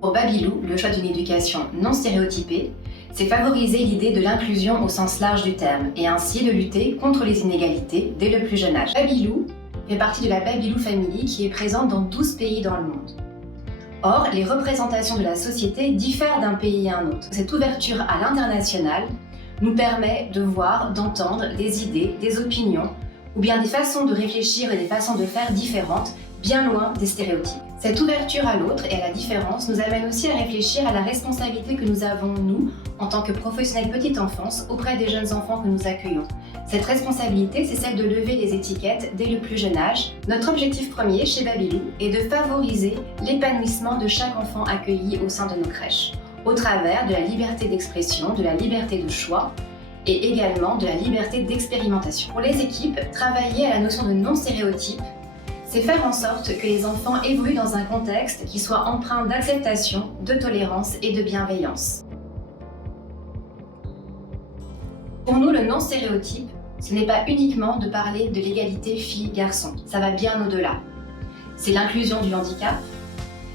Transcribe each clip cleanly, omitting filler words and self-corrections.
Pour Babylou, le choix d'une éducation non stéréotypée, c'est favoriser l'idée de l'inclusion au sens large du terme et ainsi de lutter contre les inégalités dès le plus jeune âge. Babylou fait partie de la Babylou Family qui est présente dans 12 pays dans le monde. Or, les représentations de la société diffèrent d'un pays à un autre. Cette ouverture à l'international nous permet de voir, d'entendre des idées, des opinions ou bien des façons de réfléchir et des façons de faire différentes, bien loin des stéréotypes. Cette ouverture à l'autre et à la différence nous amène aussi à réfléchir à la responsabilité que nous avons, nous, en tant que professionnels petite enfance, auprès des jeunes enfants que nous accueillons. Cette responsabilité, c'est celle de lever les étiquettes dès le plus jeune âge. Notre objectif premier chez Babylou est de favoriser l'épanouissement de chaque enfant accueilli au sein de nos crèches, au travers de la liberté d'expression, de la liberté de choix, et également de la liberté d'expérimentation. Pour les équipes, travailler à la notion de non-stéréotype, c'est faire en sorte que les enfants évoluent dans un contexte qui soit empreint d'acceptation, de tolérance et de bienveillance. Pour nous, le non-stéréotype, ce n'est pas uniquement de parler de l'égalité filles-garçons, ça va bien au-delà. C'est l'inclusion du handicap,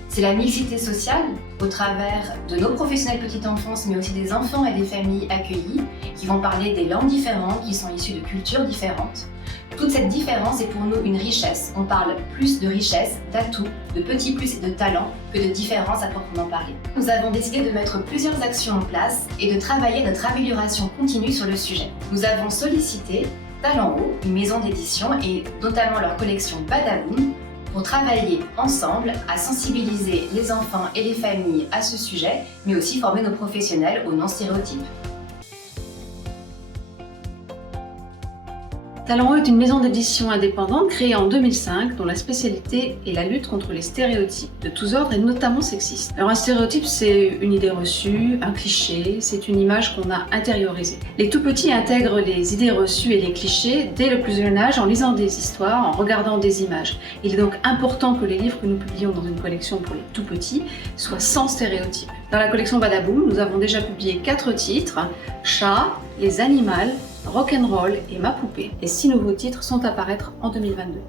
c'est la mixité sociale au travers de nos professionnels petite enfance, mais aussi des enfants et des familles accueillies qui vont parler des langues différentes, qui sont issues de cultures différentes. Toute cette différence est pour nous une richesse. On parle plus de richesse, d'atouts, de petits plus et de talents que de différences à proprement parler. Nous avons décidé de mettre plusieurs actions en place et de travailler à notre amélioration continue sur le sujet. Nous avons sollicité Talent Haut, une maison d'édition et notamment leur collection Badaboom, pour travailler ensemble à sensibiliser les enfants et les familles à ce sujet, mais aussi former nos professionnels aux non-stéréotypes. Talent Haut est une maison d'édition indépendante créée en 2005 dont la spécialité est la lutte contre les stéréotypes de tous ordres et notamment sexistes. Alors un stéréotype, c'est une idée reçue, un cliché, c'est une image qu'on a intériorisée. Les tout petits intègrent les idées reçues et les clichés dès le plus jeune âge en lisant des histoires, en regardant des images. Il est donc important que les livres que nous publions dans une collection pour les tout petits soient sans stéréotypes. Dans la collection Badaboom, nous avons déjà publié 4 titres, Chat, Les Animaux, Rock'n'Roll et Ma Poupée. Et 6 nouveaux titres sont à paraître en 2022.